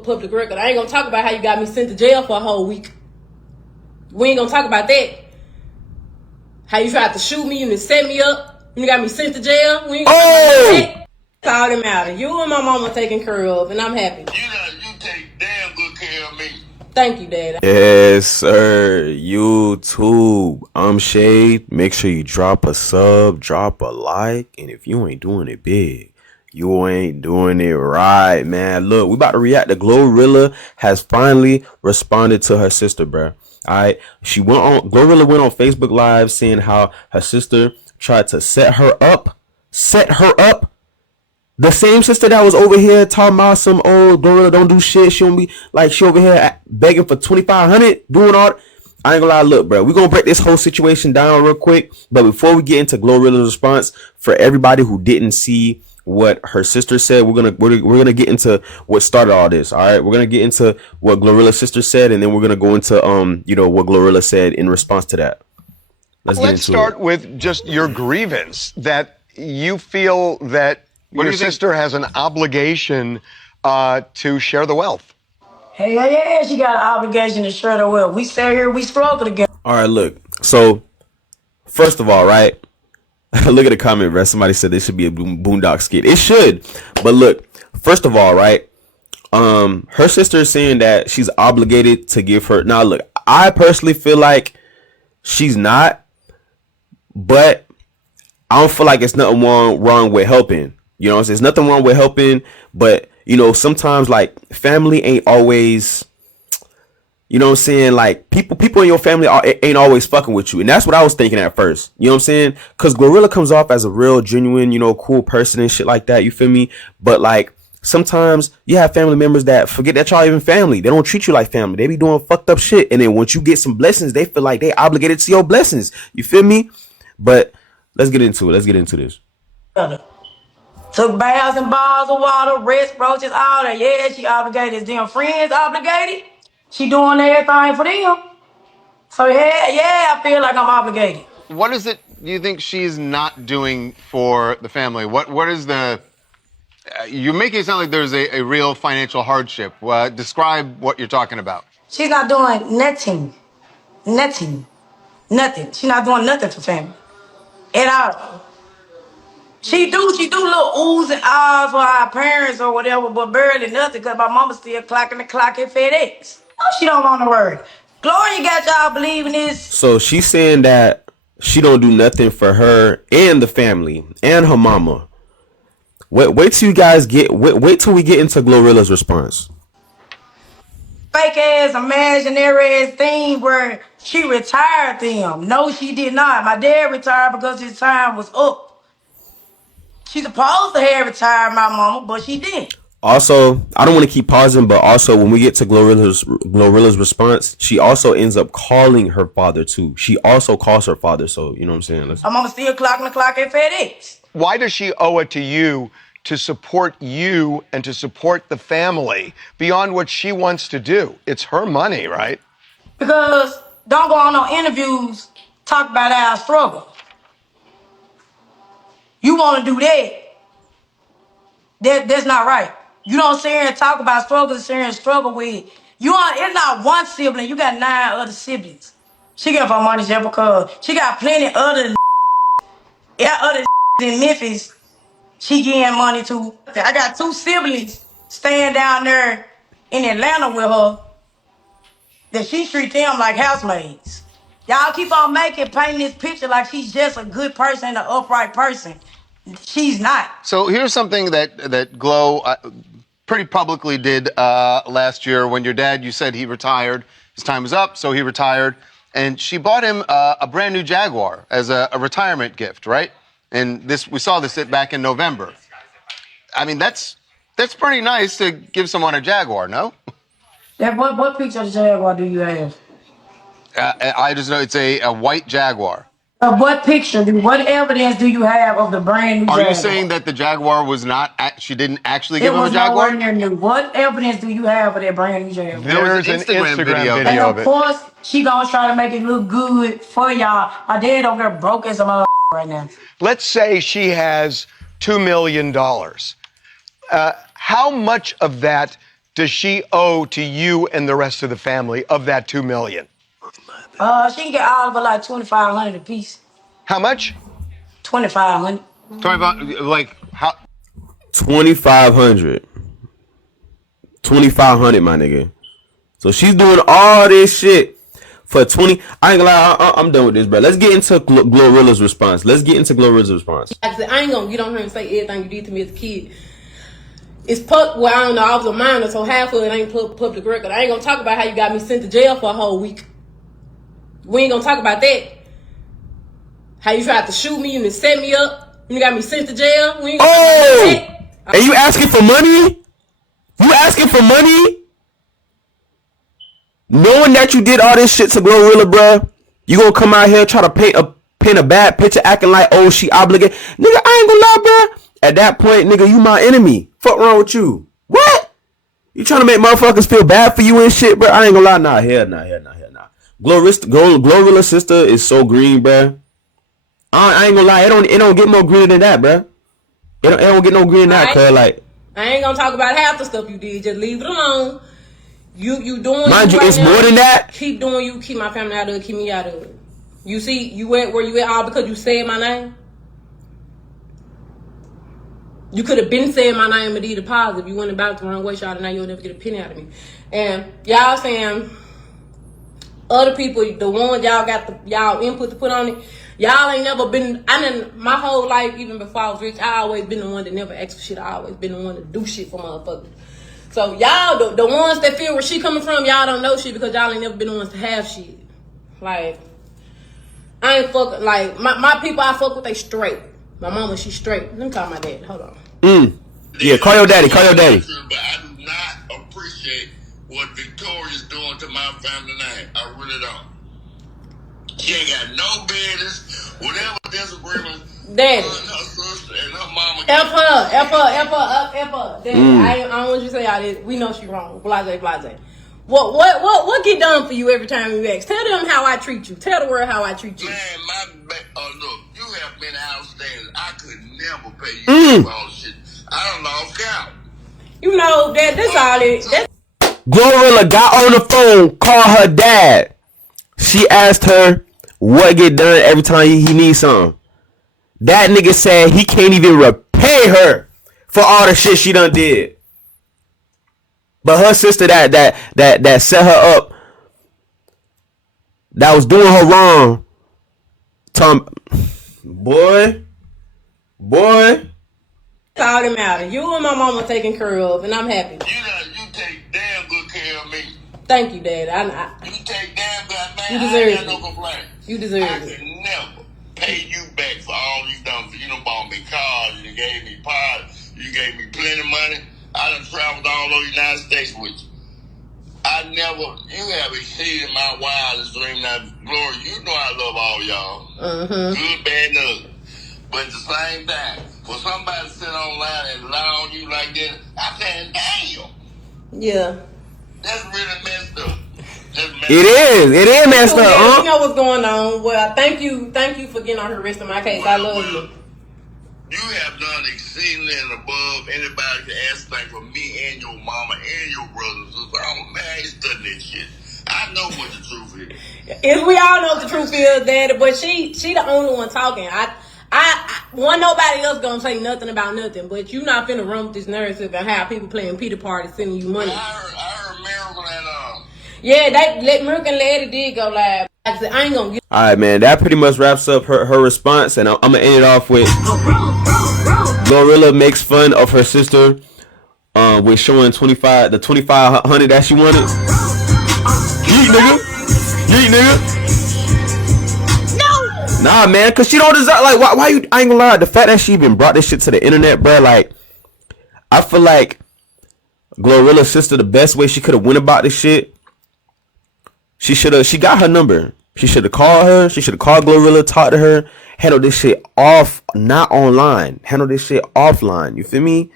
public record. I ain't gonna talk about how you got me sent to jail for a whole week. We ain't gonna talk about that. How you tried to shoot me and then set me up. You got me sent to jail. We ain't gonna talk about that. That's all that matters. You and my mama taking care of, and I'm happy. You take damn good care of me. Thank you, Dad. Yes, sir. YouTube. I'm Shade. Make sure you drop a sub, drop a like, and if you ain't doing it big, you ain't doing it right, man. Look, we about to react to Glorilla has finally responded to her sister, bruh. All right, Glorilla went on Facebook Live saying how her sister tried to set her up. The same sister that was over here talking about some old Glorilla don't do shit. She don't be like, she over here begging for $2,500, doing all. I ain't gonna lie, look, bro. We're gonna break this whole situation down real quick. But before we get into Glorilla's response, for everybody who didn't see what her sister said, we're gonna get into what started all this. All right, we're gonna get into what Glorilla's sister said, and then we're gonna go into what Glorilla said in response to that. Let's start with just your grievance that you feel that your sister has an obligation to share the wealth. Hey, yeah, she got an obligation to share the wealth. We stay here, we struggle together. All right, look. So, first of all, right? Look at the comment, bro. Somebody said this should be a Boondock skit. It should. But look, first of all, right? Her sister is saying that she's obligated to give her. Now, look, I personally feel like she's not, but I don't feel like it's nothing wrong with helping. You know, there's nothing wrong with helping, but sometimes like family ain't always, you know what I'm saying? Like people in your family ain't always fucking with you. And that's what I was thinking at first. You know what I'm saying? Cause Glorilla comes off as a real genuine, cool person and shit like that. You feel me? But like sometimes you have family members that forget that y'all even family. They don't treat you like family. They be doing fucked up shit. And then once you get some blessings, they feel like they obligated to your blessings. You feel me? But let's get into it. Let's get into this. Took baths and balls of water, rest, roaches, all that. Yeah, she obligated. Is them friends obligated? She doing everything for them. So yeah, I feel like I'm obligated. What is it you think she's not doing for the family? What is the... you're making it sound like there's a real financial hardship. Describe what you're talking about. She's not doing nothing. Nothing. She's not doing nothing for family. At all. She do little oohs and ahs for our parents or whatever, but barely nothing because my mama still clocking the clock at FedEx. No, she don't want to work. Gloria got y'all believing this. So she's saying that she don't do nothing for her and the family and her mama. Wait till you guys wait till we get into Glorilla's response. Fake ass, imaginary ass thing where she retired them. No, she did not. My dad retired because his time was up. She's supposed to have retired my mama, but she didn't. Also, I don't want to keep pausing, but also when we get to Glorilla's response, she also ends up calling her father too. She also calls her father, so you know what I'm saying? My mama still clocking the clock at FedEx. Why does she owe it to you to support you and to support the family beyond what she wants to do? It's her money, right? Because don't go on no interviews, talk about our struggle. You want to do that. That's not right. You don't sit here and talk about struggle, sit here and struggle with. It's not one sibling, you got 9 other siblings. She get her money just because she got plenty other in Memphis she getting money to. I got 2 siblings staying down there in Atlanta with her that she treat them like housemaids. Y'all keep on painting this picture like she's just a good person and an upright person. She's not. So here's something that Glow pretty publicly did last year when your dad, you said he retired. His time was up, so he retired. And she bought him a brand new Jaguar as a retirement gift, right? And we saw this back in November. I mean, that's pretty nice to give someone a Jaguar, no? What picture of the Jaguar do you have? I just know it's a white Jaguar. What picture? What evidence do you have of the brand new Jaguar? Are you saying that the Jaguar was not, she didn't actually give him a Jaguar? It was nowhere near new. What evidence do you have of that brand new Jaguar? There's an Instagram video of it. And of course, she gonna try to make it look good for y'all. My dad over there broke as a mother right now. Let's say she has $2 million. How much of that does she owe to you and the rest of the family of that $2 million? She can get all of her like 2,500 a piece. How much? 2,500. 25, like how? 2,500. 2,500, my nigga. So she's doing all this shit for 20. I ain't gonna lie, I'm done with this, bro. Let's get into Glorilla's response. I said, I ain't gonna get on here and say everything you did to me as a kid. It's well, I don't know, I was a minor, so half of it ain't public record. I ain't gonna talk about how you got me sent to jail for a whole week. We ain't gonna talk about that. How you tried to shoot me and set me up. You got me sent to jail. We ain't gonna talk about that. And you asking for money? You asking for money? Knowing that you did all this shit to Glorilla, bro, you gonna come out here and try to paint a bad picture, acting like, oh, she obligated. Nigga, I ain't gonna lie, bro. At that point, nigga, you my enemy. Fuck wrong with you? What? You trying to make motherfuckers feel bad for you and shit, bro? I ain't gonna lie. Nah. Glorilla's sister is so green, bro. I ain't gonna lie. It don't get no greener than that, bro. It don't get no greener than that, cuz like. I ain't gonna talk about half the stuff you did. Just leave it alone. You doing. Mind you, it's more than that. Keep doing you. Keep my family out of it. Keep me out of it. You see, you went where you at all because you said my name. You could have been saying my name and did a positive. You went about it the wrong way, y'all, and now you'll never get a penny out of me. And y'all saying other people, the ones y'all got y'all input to put on it, y'all ain't never been. My whole life, even before I was rich, I always been the one that never asked for shit. I always been the one to do shit for motherfuckers. So y'all, the ones that feel where she coming from, y'all don't know shit because y'all ain't never been the ones to have shit. Like, I ain't fucking, like, my people I fuck with, they straight. My mama, she straight. Let me call my dad. Hold on. Yeah, call your daddy. But I do not appreciate what Victoria's doing to my family name. I really don't. She ain't got no business. Whatever disagreements. Daddy. Her sister and her mama. F her. Daddy, I don't want you to say all this. We know she wrong. Blase. What get done for you every time you ask? Tell them how I treat you. Tell the world how I treat you. Man, look, you have been outstanding. I could never pay you for all the shit. I don't lost count. You know, that's all it. Glorilla got on the phone, called her dad. She asked her what get done every time he needs something. That nigga said he can't even repay her for all the shit she done did. But her sister that set her up, that was doing her wrong, boy. Called him out. You and my mama taking care of, and I'm happy. You take damn good care of me. Thank you, Dad. You take damn good, man. You I deserve ain't got it. no complaint. You deserve I it. could never pay you back for all you done. You done bought me cars. You gave me pilots. You gave me plenty of money. I done traveled all over the United States with you. You have exceeded my wildest dream. Now, Glory, you know I love all y'all. Good, bad, and ugly. But at the same time, for somebody to sit online and lie on you like that, I said, damn. Yeah. That's really messed up. It is messed up, huh? You know what's going on. Well, thank you for getting on the rest of my case. I love you. You have done exceedingly and above anybody can ask thing for me and your mama and your brothers. I'm man, I ain't studying this shit. I know what the truth is. We all know what the truth is, Daddy, but she the only one talking. Nobody else gonna say nothing about nothing, but you not finna run with this narrative and have people playing Peter Party sending you money. I heard Miracle and yeah, Miracle and Lady did go live. I said, I ain't gonna get. All right, man. That pretty much wraps up her response, and I'm gonna end it off with Glorilla makes fun of her sister, with showing the 2,500 that she wanted. Yeet, nigga. Nah, man, cause she don't deserve. Like, why you? I ain't gonna lie. The fact that she even brought this shit to the internet, bro. Like, I feel like Glorilla's sister, the best way she could have went about this shit, she got her number. She should have called her. She should have called Glorilla, talked to her, handle this shit off, not online. Handle this shit offline. You feel me?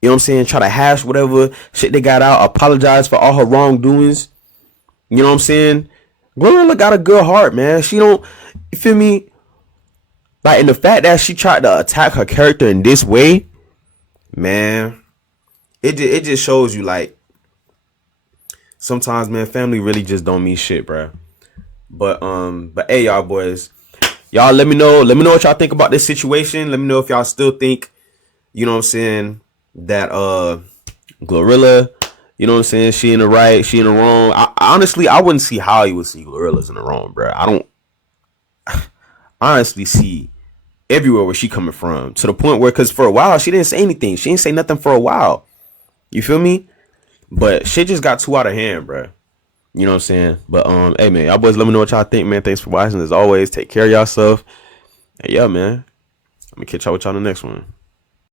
You know what I'm saying? Try to hash whatever shit they got out. Apologize for all her wrongdoings. You know what I'm saying? Glorilla got a good heart, man. She don't, you feel me? Like, and the fact that she tried to attack her character in this way, man, it just shows you, like, sometimes, man, family really just don't mean shit, bro. But hey, y'all boys, y'all let me know what y'all think about this situation. Let me know if y'all still think, you know what I'm saying, that Glorilla, you know what I'm saying, she in the right, she in the wrong. Honestly, I wouldn't see how you would see Glorilla's in the wrong, bro. I don't honestly see everywhere where she coming from, to the point where, because for a while she didn't say anything, she didn't say nothing for a while, you feel me? But shit just got too out of hand, bro. You know what I'm saying? But hey man, y'all boys, let me know what y'all think, man. Thanks for watching. As always, take care of yourself. Hey, yeah, man. I'm gonna catch y'all with y'all in the next one.